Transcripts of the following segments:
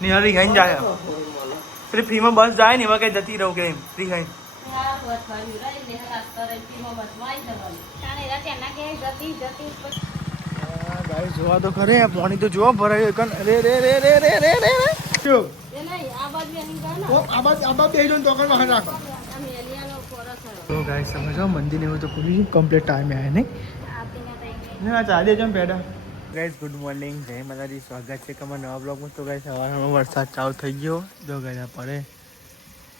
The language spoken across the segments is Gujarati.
નિહારી ખાઈને જાય પેલી ફ્રીમાં બસ જાય ને એવા કઈ જતી રહું કે એમ ફ્રી ખાઈને ગાઈસ જોવા તો ખરે પાણી તો જોવા ભરાય કન રે રે રે રે રે રે રે જો તો ગાઈસ સમજો મંદિર એવું તો પૂરી કમ્પ્લીટ ટાઈમ આયા નહીં ના ચાલે જમ પેડા ગાઈસ ગુડ મોર્નિંગ જય માતાજી સ્વાગત છે તમારા નવા બ્લોગમાં તો ગાઈસ સવારમાં વરસાદ ચાલુ થઈ ગયો જો ગાઈસ પડે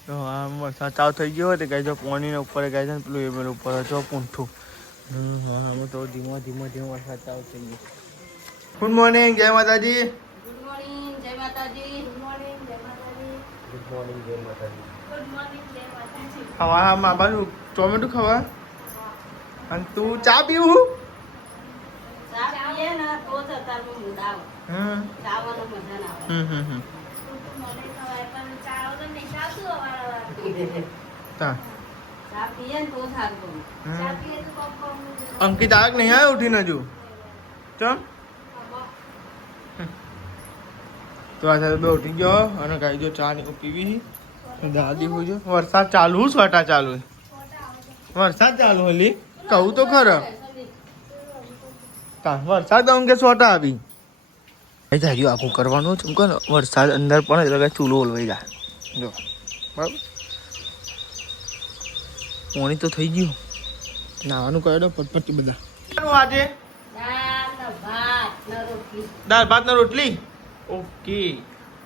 તો વરસાદ ચાલુ થઈ ગયો તો ગાઈસ જો પાણીના ઉપર ગાઈસ ને પેલું એ પેલું ઉપર જો પૂંઠું હા તો ધીમો ધીમો વરસાદ ચાલુ થઈ ગયો ગુડ મોર્નિંગ જય માતાજી ગુડ મોર્નિંગ જય માતાજી ગુડ મોર્નિંગ જય માતાજી ગુડ મોર્નિંગ જય માતાજી ગુડ મોર્નિંગ જય માતાજી ખાવા માં બાજુ ટોમેટો ખાવા અને તું ચા પીવું ચા પીએ ને તો જ તારું મૂડ આવે ચાવાનો મજા ના આવે મને ખવાય પણ ચા વગર નહીં ચાલતું અવારવાર તા ચા પીએ ને તો થાકું ચા પીએ તો કોમ અંકિત આગ નહીં આવ્યો ઉઠીને હજુ ચમ તો આ સાથે બે ઉઠી ગયો અને ગાઈ જો ચા ને પીવી દાદી હોય જો વરસાદ ચાલુ છોટા ચાલુ વરસાદ ચાલુ હલી કહું તો ખરો વરસાદ અંગે છોટા આવી જાય આખું કરવાનું છે કે વરસાદ અંદર પણ એટલે ચૂલો ઓલવાઈ જાય જો બરાબર પાણી તો થઈ ગયું નાવાનું કહે પટપટી બધા આજે દાળ ભાત ને રોટલી ઓકે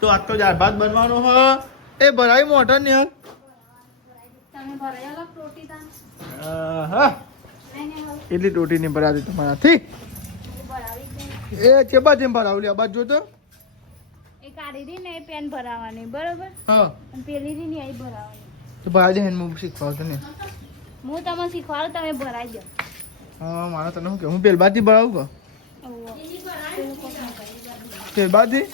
તો આજ તો દાળ ભાત બનવાનો હ એ ભરાઈ મોટર ને યાર તમે ભરાયેલા પ્રોટી તાન હા એટલી રોટી ને ભરાતી તમારાથી એ ચેબા જેમ ભરાવલી આ બાદ જો તો એ કાઢી દી ને એ પેન ભરાવાની બરોબર હા અને પેલી દી ને અહીં ભરાવાની તો ભરાઈ દે હું શીખવાડું તને હું તમને શીખવાડું તમે ભરાઈ દો હા મારા તને શું કે હું પેલબાથી ભરાવું કે પેલબાથી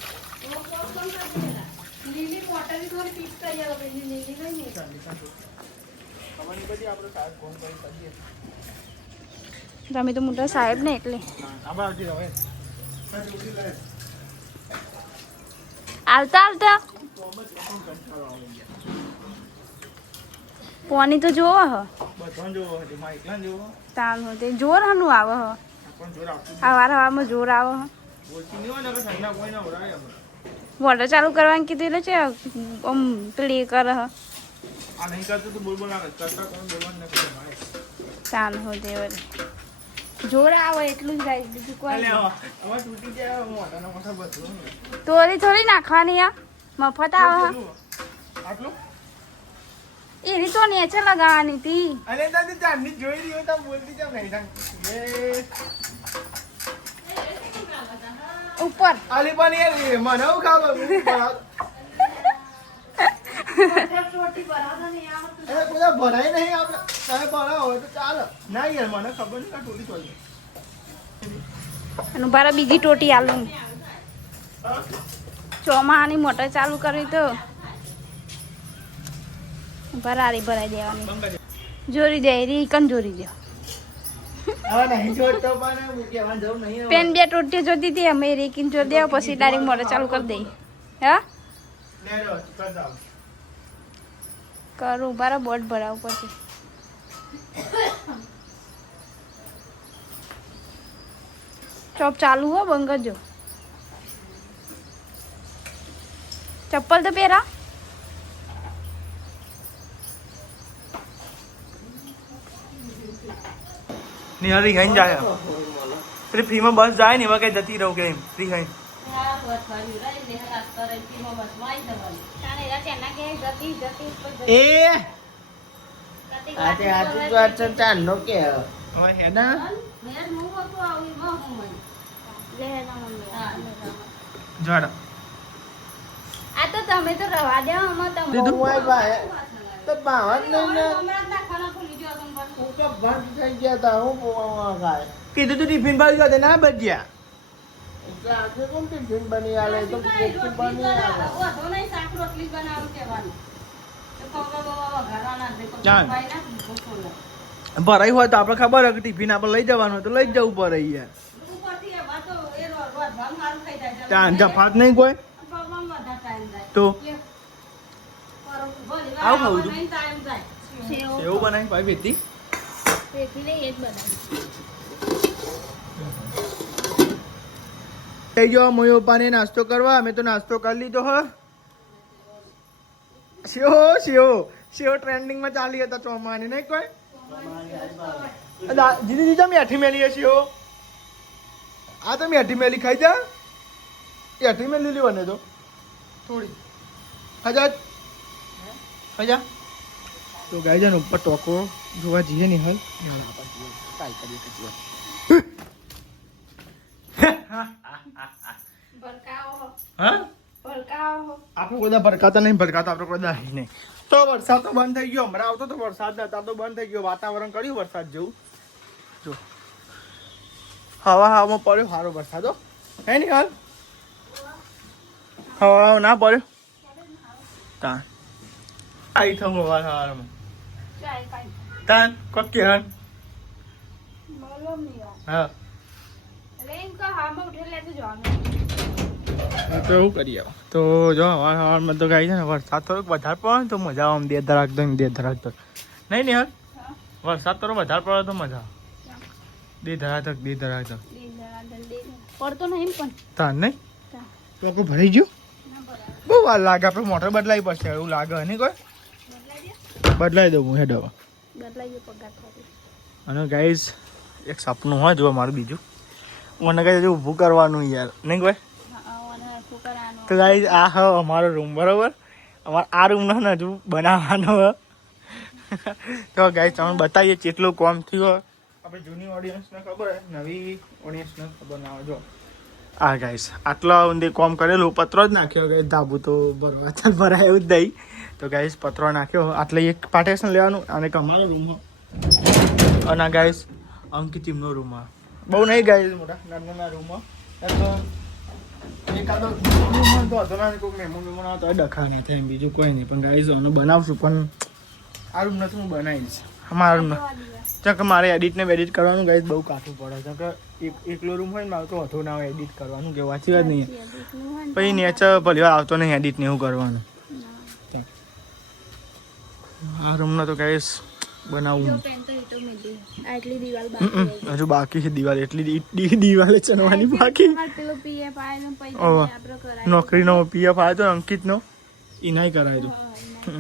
લીલી મોટર થોડી ફિક્સ કરી આવો પેલી લીલી નહીં તમે તો મોટા સાહેબ ને એટલે આવતા આવતા પાણી તો જોવો હ તાલ તે જોર હનું આવે હ હવાર હવામાં જોર આવે હ મોટર ચાલુ કરવાનું કીધું એટલે છે આમ પ્લે કરે હ તાલ હો તે જોર આવે એટલું જ ગાય બીજું કોઈ તોરી થોડી નાખવાની આ મફત આવે એની તો નેચે લગાવવાની હતી ઉપર ભરાય નહીં આપણે તમે ભરાવો તો ચાલો ના યાર મને ખબર નહીં કે ટોટી ચોલી અને બારા બીજી ટોટી આલુ ચોમાહાની મોટર ચાલુ કરવી તો ભરારી ભરાઈ દેવાની જોરી દે રીકન જોરી દે પેન બે ટોટીઓ જોતી હતી અમે રેકીન જોર દેવા પછી ડાયરેક્ટ મોટર ચાલુ કરી દઈ હા કરું બારા બોટ ભરાવ પછી ચોપ ચાલુ હો બંગજો ચપ્પલ તો પહેરા નિહારી ખાઈને જાય પેલી ફ્રીમાં બસ જાય ને એવા કઈ જતી રહું કે એમ ફ્રી ખાઈને આ તો તમે તો રવા દે આમાં તમે તો બાવન કીધું તું ટિફિન ભાઈ ગયો ના બજ્યા ટિફિન બની આલે તો ભરાઈ હોય તો આપણે ખબર હોય કે ટિફિન આપણે લઈ જવાનું હોય તો લઈ જ જવું પડે યાર ત્યાં જફાત નહીં કોઈ તો આવું આવું ખાવું ટાઈમ જાય સેવ બનાવી ભાઈ બેટી પેટી લઈ એ જ બનાવી થઈ ગયો મોયો પાને નાસ્તો કરવા અમે તો નાસ્તો કરી લીધો હ શિવ ટ્રેન્ડિંગમાં ચાલી હતા ચોમાની નહીં કોઈ દીદી દીધા મેઠી મેલી હશે આ તો મેઠી મેલી ખાઈ જા મેઠી મેલી લેવા ને તો થોડી હજા તો ગાઈ જાય ને ઉપર ટોકો જોવા જઈએ ને હાલ આપણે બધા ભરકાતા નહીં ભરકાતા આપણે બધા નહીં તો વરસાદ તો બંધ થઈ ગયો હમણાં આવતો તો વરસાદ નતા તો બંધ થઈ ગયો વાતાવરણ કર્યું વરસાદ જેવું જો હવામાં પડ્યો સારો વરસાદ હે ને હાલ હવા ના પડ્યો તાન આઈ થયું હવામાં તાન કોકે હન હા તો એવું કરીએ તો જો હવામાં તો ગાઈ છે ને વરસાદ થોડોક વધારે પડે તો મજા આવે બે ધરાકતો નહીં ને હાલ વરસાદ થોડો વધારે પડે તો મજા બે ધરાક પડતો નહીં પણ તાન નહીં તો ભરાઈ ગયો બહુ વાર લાગે આપણે મોટર બદલાવી પડશે એવું લાગે નહીં કોઈ બદલાવી દઉં હું હેડ હવે અને ગાઈઝ એક સપનું હોય જો મારું બીજું મને કહે ઊભું કરવાનું યાર નહીં કોઈ તો ગાઈઝ આ હ અમારો રૂમ બરોબર અમારે આ રૂમનો ને હજુ બનાવવાનો હ તો ગાઈઝ તમે બતાવીએ કેટલું કોમ થયું આપણે જૂની ઓડિયન્સને ખબર હોય નવી ઓડિયન્સને ખબર ના હોય જો હા ગાઈસ આટલા ઊંધી કોમ કરેલું પત્રો જ નાખ્યો ગાઈસ ધાબુ તો ભરવા ભરાય એવું જ નહીં તો ગાઈસ પત્રો નાખ્યો આટલે એક પાર્ટેશન લેવાનું અને એક અમારો રૂમ અને ગાઈસ અંકિત ટીમનો રૂમ બહુ નહીં ગાઈસ મોટા નાના રૂમમાં એકાદો રૂમ તો હતો ના કોઈ મહેમાન આવતો ડખા નહીં થાય બીજું કોઈ નહીં પણ ગાઈસ આનું બનાવશું પણ આ રૂમ નથી હું બનાવીશ અમારા રૂમ કે મારે એડિટને એડિટ કરવાનું ગાઈસ બહુ કાઠું પડે કે એકલો રૂમ હોય ને મારે તો વધુ ના હોય એડિટ કરવાનું કે વાંચી વાત નહીં પછી નેચર ભલે આવતો નહીં એડિટ ને એવું કરવાનું આ રૂમનો તો ગાઈસ બનાવું હજુ બાકી છે દિવાલ એટલી દિવાલે ચણવાની બાકી નોકરીનો પીએફ આવ્યો તો અંકિતનો એ નહીં કરાય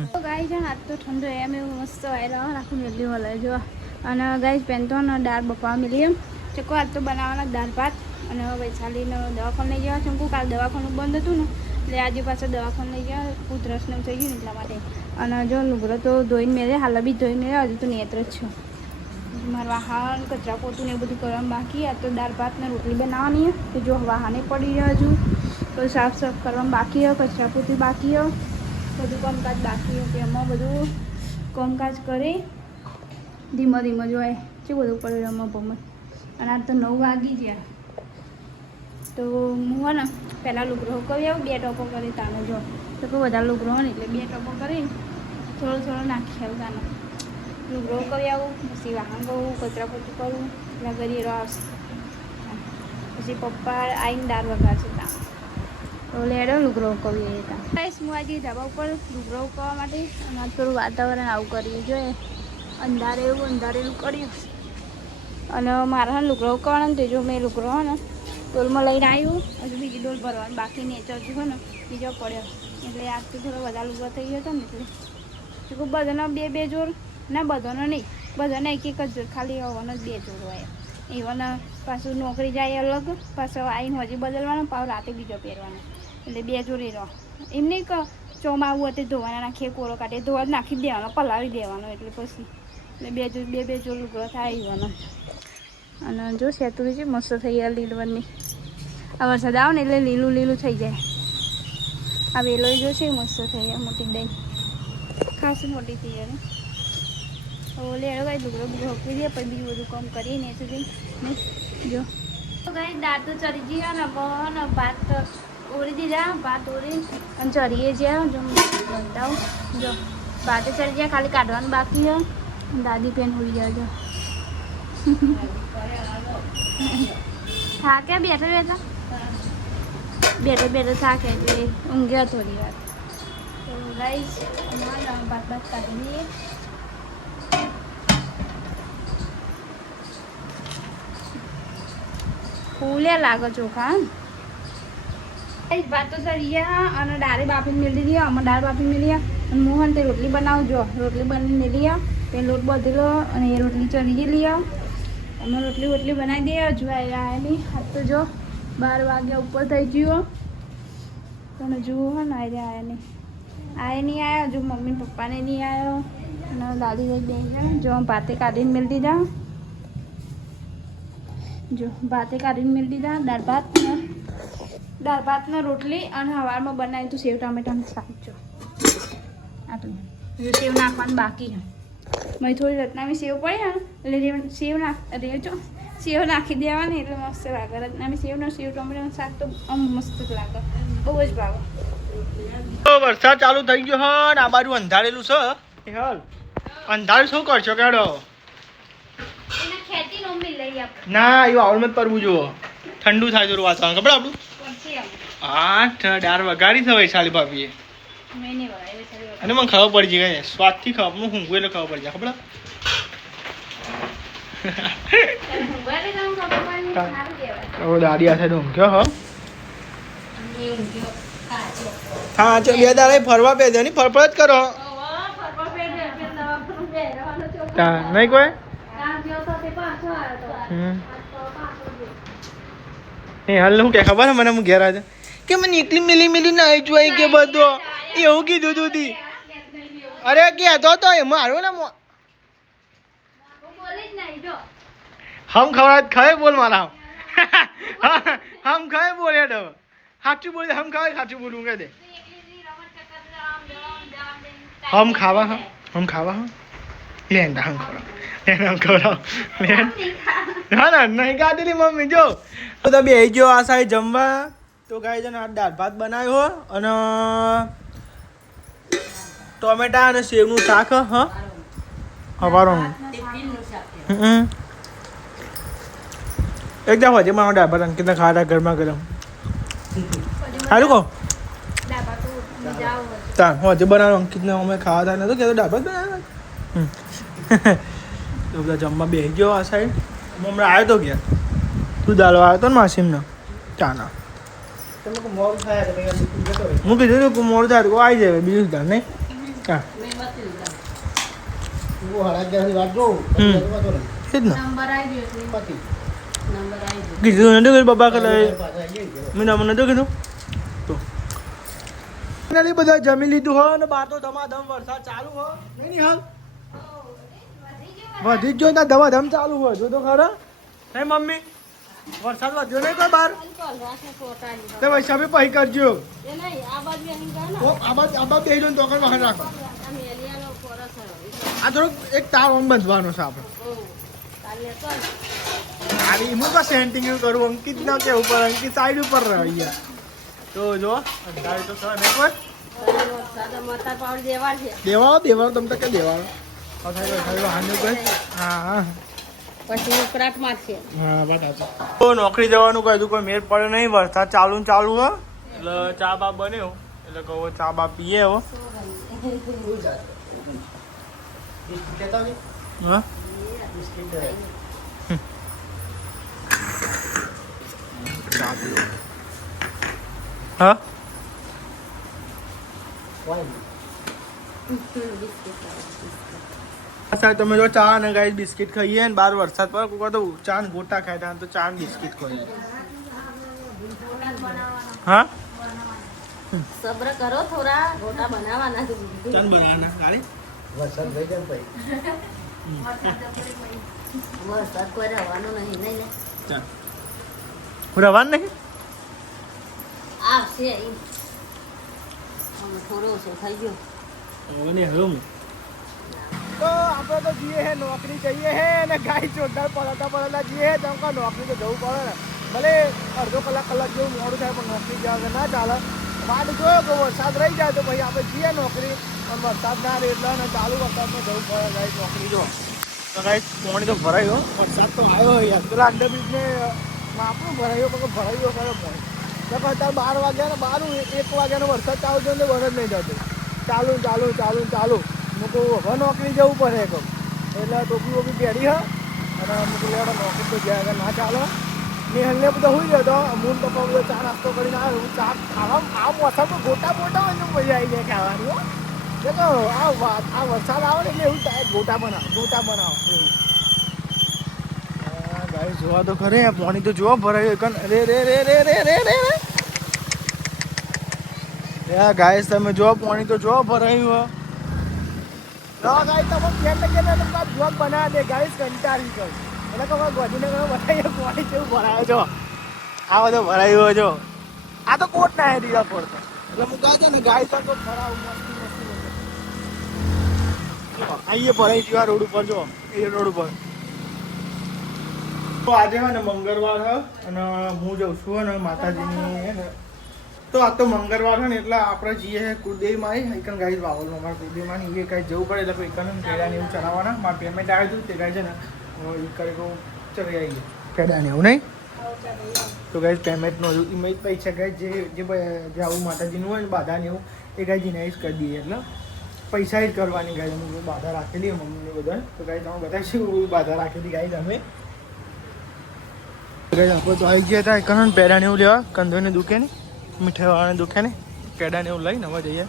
તો ગાઈ છે આજ તો ઠંડો એમ એવું મસ્ત આવેલા આખું મેલી વલાય જો અને ગાઈ પેનતો ને દાળ બપા મિલી એમ ચકો આજ તો બનાવવાના દાળ ભાત અને વૈશાલીને દવાખાને લઈ ગયા ચંકુ કાલ દવાખાનું બંધ હતું ને એટલે આજે પાછળ દવાખાને લઈ ગયા ઉધરસને થઈ ગયું ને એટલા માટે અને જો લુગડો તો ધોઈને મેળે હાલ બી ધોઈને મેળે હજુ તો નેત્ર જ છું મારા વાહન કચરા પોતું ને એ બધું કરવાનું બાકી આ તો દાળ ભાત ને રોટલી બનાવવાની તો જો વાહને પડી રહ્યા હજુ તો સાફ કરવાનું બાકી હોય કચરા પોતું બાકી હોય બધું કામકાજ બાકી હોય એમાં બધું કામકાજ કરી ધીમો જોવાય છે બધું પડે રમવા ભમત અને આ તો 9 વાગી ગયા તો હું હોય ને પહેલાં લુગડો કરી આવું 2 ટોપો કરી તાનો જો તો કોઈ વધારે લુગડો હોય ને એટલે 2 ટોપો કરી થોડો નાખી આવું તાનો લુગડો કરી આવું પછી વાહન કહું કચરા પોતું કરું એટલે કરી રસ પછી પપ્પા આવીને દાળ વગાડશે ત્યાં તો લેડો લુગડો કરીએ ત્યાં ગાઈસ હું આજે ધાબા ઉપર લુગડો કરવા માટે અને થોડું વાતાવરણ આવું કરીએ જોઈએ અંધારેલું કર્યું અને મારા લુગડો કરવાનો તો જો મેં લુગડો હોય ને ડોલમાં લઈને આવ્યું હજુ બીજી ડોલ ભરવાની બાકી નેચર હોય ને બીજો પડ્યો એટલે આજ તો થોડો વધારે લુગડો થઈ ગયો હતો ને એટલે બધાનો બે જોડ ના બધાનો નહીં બધાને એક જ જોડ ખાલી આવવાનો જ 2 જોડ હોય એવાને પાછું નોકરી જાય અલગ પાછું આવીને હજી બદલવાનો પાછું રાતે બીજો પહેરવાનો એટલે 2 જોડે રહો એમ નહીં કે ચોમાં આવું હતું ધોવાના નાખીએ કોરો કાઢીએ ધોવા જ નાખી દેવાનો પલાવી દેવાનો એટલે પછી એટલે બે જોડ લુગડો થાય આવવાનો અને જો સેતુરી છે મસ્ત થઈ ગયા લીલવરની આ વરસાદ આવે ને એટલે લીલું થઈ જાય આ વેલો જો છે મસ્ત થઈ ગયા મોટી દહીં ખાસ મોટી થઈ જાય ઓલે એનો કઈ લુગડો બીજો હકવી દે પછી બીજું બધું કામ કરીને એ સુધી જો કઈ દાંત તો ચડી ગયા ને બહન ભાત ઓળી દીધા ભાત ઓળી અને ચડીએ જ્યાં જો બતાવું જો ભાતે ચડી જાય ખાલી કાઢવાનું બાકી છે દાદી પેન હોઈ જાય જો હા ક્યાં બેઠા બેઠો બેઠો થાકે એટલે ઊંઘ્યો થોડી વાર. તો ગાઈસ ભાત કાઢી દઈએ. ફૂલે લાગે ચોખા. ભાત તો ચડીયા અને દાળ બાફી મેળવી દઈએ. અમે દાળ બાફી મેળ્યા અને મોહન તે રોટલી બનાવજો. રોટલી બની મેળ્યા તે લોટ બધેલો અને એ રોટલી ચડી લઈએ. અમે રોટલી બનાવી દઈએ. હજુ આવ્યા નહીં. હાથ તો જો 12 વાગ્યા ઉપર થઈ ગયો પણ જુઓ ને આવ્યા નહીં. આવ્યા હજુ મમ્મી પપ્પાને નહીં આવ્યો અને દાદી બેન જો ભાતે કાઢીને મેળ દીધા. જો ભાતે કાઢીને મેળ દીધા. દાળ ભાતને રોટલી અને સવારમાં બનાવ્યું તું સેવ ટામેટાનું શાક. જો આટલું સેવ નાખવાનું બાકી છે. મેં થોડી રત્નામી સેવ પડી ને એટલે સેવ નાખી દેવાની એટલે મસ્ત લાગે. રત્નામી સેવ ટામેટાનું શાક તો આમ મસ્ત લાગે. બહુ જ ભાવે. વરસાદ ચાલુ થઈ ગયો હે ને આ બાજુ અંધારેલું છે. હાલ અંધારું શું કરશો કેડો? ના એવું આવડમાં જ પડવું જુઓ. ઠંડુ થાય થોડું વાતાવરણ. ખબર આપણું હા દાળ વગાડી છે વૈશાલી ભાભીએ અને મને ખબર પડી જાય સ્વાદથી ખબર હું ઊંઘું એટલે ખબર પડી જાય. ખબર દાડી આ સાઈડ ઊંઘ્યો હો. હા ચાલ 2 દાડા ફરવા પે દે ફરફર જ કરો નહીં કોઈ. હાલ શું કે ખબર મને હું ઘેર આજે કે મને એકલી મિલી નાઈ જોઈ કે બધો એવું કીધું તું તી. અરે કહેતો તો એ મારું ને હમ ખાય બોલ મારા હમ ખાય બોલ હેડો સાચું બોલ હમ ખાય સાચું બોલું કહે દે હમ ખાવા હા લેંડા હમ ખવડાવ હા ના નહીં કાઢેલી મમ્મી જો તો બે જો આ સાઈડ જમવા. તો ગાય છે ને આ દાળ ભાત બનાવ્યો અને ટોમેટા અને સેવનું શાક. હા હવારોનું એકદમ હજી મારો દાળ ભાત અંકિતને ખાવા ગરમા ગરમ સારું કહો તાર હજી બનાવો અંકિતને અમે ખાવા થાય નતો કહેતો દાળ ભાત બનાવ્યા. તો બધા જમવા બેસી ગયો આ સાઈડ. હમણાં આવ્યો તો ગયા તું દાળવા આવ્યો તો ને માસીમનો ચાના હું કીધું તું મોડું થાય તો આવી જાય બીજું સુધાર નહીં. હા કીધું નતું બાબા કદાચ મેં નતું કીધું તો બધા જમી લીધું હોય ને બહાર તો ધમાધમ વરસાદ ચાલુ હોય નહીં હાલ વધી જ જો ધમાધમ ચાલુ હોય જો તો ખરા હે મમ્મી વરસાદ વધ્યો નહીં કોઈ બહાર તો વૈશાભી પહી કરજો આ બાજુ બે જણ તોકર બહાર રાખો. આ થોડુંક એક તાવ આમ બંધવાનો છે આપણે. હું તો સેન્ટિંગ કરું અંકિત ના કે ઉપર અંકિત સાઈડ ઉપર રહે અહીંયા તો જો અંધારી તો સર નહીં કોઈ દેવાળો તમે કે દેવાળો હા પછી ઉકળાટ મારશે. હા વાત તો નોકરી જવાનું કીધું કોઈ મેળ પડે નહીં. વરસાદ ચાલુ હો એટલે ચા બા બન્યો એટલે કહો ચા બા પીએ હો. હા તમે જો ચા ને ગાઈસ બિસ્કિટ ખાઈએ ને બહાર વરસાદ પર કોઈ તો ચા ને ગોટા ખાય તો ચા ને બિસ્કિટ ખાઈએ. હા સબ્ર કરો થોડા ગોટા બનાવવાના છે. ચાલ બનાવવાના ગાડી વરસાદ થઈ જાય ભાઈ વરસાદ કોઈ રહેવાનો નહીં ને ચાલ રવાન નહીં આવશે થોડો ઓછો થઈ ગયો હવે ને હવે તો આપણે તો જઈએ હે નોકરી જઈએ હે ને ગાય ચોટાર પડતા જઈએ હે તો નોકરી તો જવું પડે ને ભલે અડધો કલાક જેવું મોડું થાય પણ નોકરી જવા ના ચાલે. વાટ જોયો કે વરસાદ રહી જાય તો ભાઈ આપણે જઈએ નોકરી પણ વરસાદ ના રહે એટલે ને ચાલુ વરસાદમાં જવું પડે ગાય નોકરી જો. તો ગાય પાણી તો ભરાયો વરસાદ તો આવ્યો યાર પેલા અંડરબ્રિજને આપણું ભરાયો પણ ભરાયો ખરો પાણી અત્યારે 12 વાગ્યા ને 1 વાગ્યાનો વરસાદ ચાલુ થયો ને વરસ નહીં જતો. ચાલુ હું કહું હવે નોકરી જવું પડે કહું એટલે ટોપી વોપી પહેરી હ અને અમુક લેવડો નોકરી તો ગયા આગળ ના ચાલો નિહલને બધા હોઈ ગયો તો મૂન પપ્પા બધો ચા નાસ્તો કરીને આવ્યો. ચા ખાવા આ મોસમમાં ગોટા હોય તો મજા આવી જાય ખાવાની. દેખો આ વરસાદ આવે ને એટલે એવું થાય ગોટા બનાવો એવું. ગાય જોવા તો ખરે પાણી તો જોવા ભરાયું રે ગાય તમે જો પાણી તો જોવા ભરાયું ગાય તમે બ્લોગ બનાવી દે ગાય કંટાળી કર એટલે ખબર ગોધીને બતાવીએ પાણી કેવું ભરાયો છો. આ બધો ભરાયું હોય જો આ તો કોટ ના દીધા પડતો એટલે હું ગાય છે ને ગાય તો ખરાબ આઈએ ભરાઈ ગયું આ રોડ ઉપર જો એ રોડ ઉપર. તો આજે હે ને મંગળવાર હ અને હું જઉં છું અને માતાજીની તો આ તો મંગળવાર છે ને એટલે આપણે જઈએ કુળદેવીમાં આવી એકન ગાઈ વાવલમાં અમારા કુળદેવીમાં એ કાંઈ જવું પડે એટલે એકન પેડાને એવું ચડાવવાના મારે પેમેન્ટ આવ્યું હતું તે ગાય છે ને એ કરી કહું ચડી આવી પેડાને એવું નહીં તો ગાઈ પેમેન્ટનો હજુ ઇમેજ પૈસા ગાય જે આવું માતાજીનું હોય ને બાધાને એવું એ ગાય જીનાઈઝ કરી દઈએ એટલે પૈસા જ કરવાની ગાય અમે બાધા રાખેલી મમ્મીને બધા તો ગાય તમે બધા શું બાધા રાખેલી ગાય અમે ગાય આપણે તો આવી ગયા હતા એકન પેડાને એવું લેવા કંદોને દુખે ને મીઠાઈવાળાને દુખે ને પેડાને એવું લઈને હવે જઈએ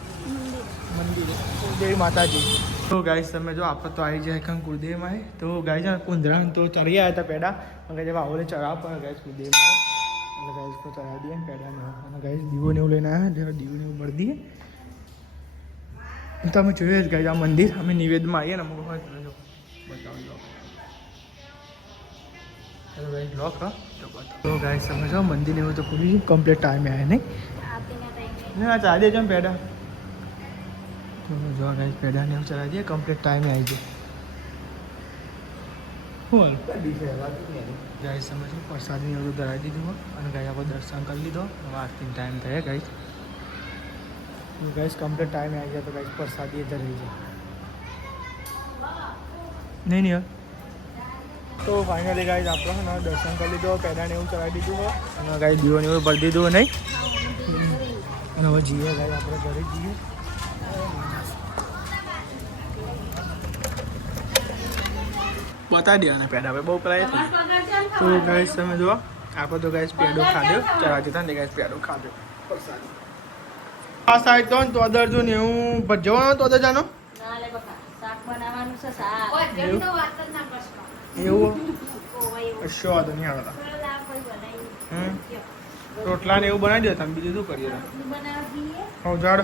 મંદિરે કુળદેવી માતાજી. તો ગાઈસ તમે જો આપણે તો આવી જાય કાં કુળદેવીમાં તો ગાય છે કુંદરા તો ચડી આવ્યા હતા પેડા અને જે વાવલે ચડાવ પણ ગાય કુળદેવીમાં એટલે ગાય તો ચડાવી દઈએ ને પેડાને અને ગાય દીવોને એવું લઈને આવ્યા જેવા દીવોને એવું ભરી દઈએ. તમે જોયું જ ગાય આ મંદિર અમે નિવેદમાં આવીએ ને અમુક વખત બતાવી દો બ્લોક હા. તો ગાઈસ તમે જો મંદિર એવું તો પૂરી કમ્પ્લીટ ટાઈમે આવે નહીં ના ચાલી દેજો ને પેડા તો જો ગાઈસ પેડાને એવું ચલાવી દઈએ કમ્પ્લીટ ટાઈમે આવી જાય. શું ગાઈસ તમે જો પ્રસાદની એવું ધરાવી દીધું અને ગાય આપણે દર્શન કરી લીધો હવે આરતીનો ટાઈમ થયો ગાઈસ કમ્પ્લીટ ટાઈમે આવી જાય તો ગાઈસ પ્રસાદી ધરાવી જાય નહીં તો ફાઇનલી ગાઈસ આપણે દર્શન કરી લીધો પેડાને એવું ચડાવી દીધું હોય અને ગાઈસ દીવોને એવું ભરી દીધું નહીં અને હવે જઈએ ગાઈસ આપણે ઘરે જઈએ. બતાવી દેવાના પેડા ભાઈ બહુ પેલા તો ગાઈસ તમે જુઓ આપણે તો ગાઈસ પેડો ખાધો ચડા જતા ને ગાઈસ પેડો ખાધો આ સાઈડ તો ને તો અદર જો ને હું ભજવાનો તો અદર જાનો એવું અશ્યો તો નહીં આવતા રોટલા ને એવું બનાવી દે તમે બીજું શું કરીએ હો જાડો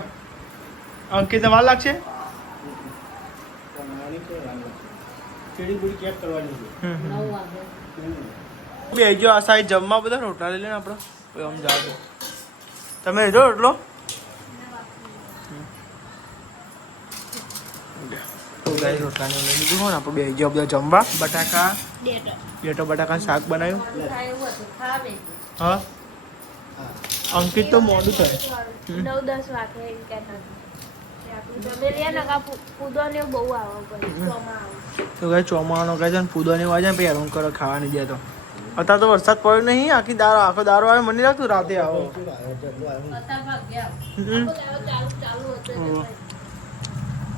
અંકિત વાર લાગશે બેજો આ સાઈડ જમવા બધા રોટલા લઈ લે ને આપણે આમ જાડો તમે જો રોટલો ગાય રોટલાને લઈ લીધું હોય ને આપણે બે ગયા બધા જમવા બટાકા બેટો બટાકા શાક બનાવ્યું હા અંકિત તો મોડું થાય 9-10 વાગે તો ગાય ચોમાનો કહે છે ને પૂદો ને વાજે પછી હેરાન કરો ખાવા નહીં દે તો અત્યારે તો વરસાદ પડ્યો નહીં આખો દારો આવે મને લાગતું રાતે આવો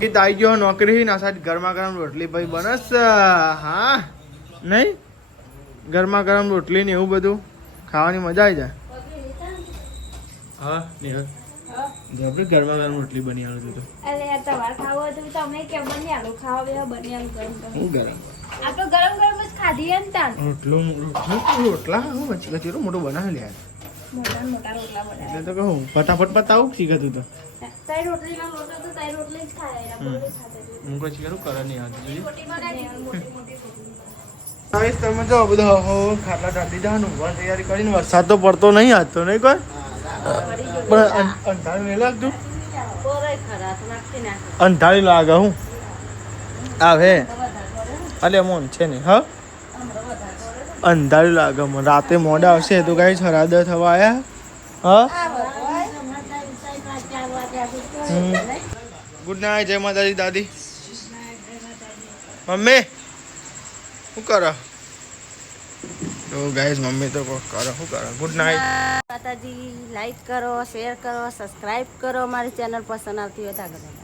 ગીત આવી ગયો નોકરી ના સાહેબ ગરમા ગરમ રોટલી ભાઈ બનસ હા નહીં ગરમા ગરમ રોટલી ને એવું બધું ખાવાની મજા આવી જાય હા નિહલ આપણે ગરમા ગરમ રોટલી બની આવું તો અરે તમારે ખાવું હતું તમે કેમ બની આલો ખાવા બેવા બની આલો ગરમ ગરમ આ તો ગરમ ગરમ જ ખાધી એમ તાન રોટલા હું વચ્ચે મોટો બનાવી લે મોટા રોટલા બનાવ્યા એટલે તો કહું ફટાફટ પતાવું શીખતું તો તાઈ રોટલીનો લોટો તો તાઈ રોટલી જ ખાય આપણે ખાતે હું કોઈ શીખરું કરે નહીં આવતું મોટી બનાવી મોટી હવે તમે તો બધો ખાટલા ઢાળી દીધા ઊંઘવા તૈયારી કરીને વરસાદ તો પડતો નહીં આજ તો નહીં કોઈ પણ અંધારું નહીં લાગતું અંધારી લાગે હું આવે અલે મોન છે ને હા અંધારું લાગે મને રાતે મોડા આવશે તો કઈ હરાદ થવા આવ્યા હા ગુડ નાઇટ જય માતાજી દાદી મમ્મી શું કરો તો ગાઈસ મમ્મી તો કોક કરો શું કરો ગુડ નાઇટ માતાજી લાઈક કરો શેર કરો સબસ્ક્રાઇબ કરો મારી ચેનલ પસંદ આવતી હોય તો આગળ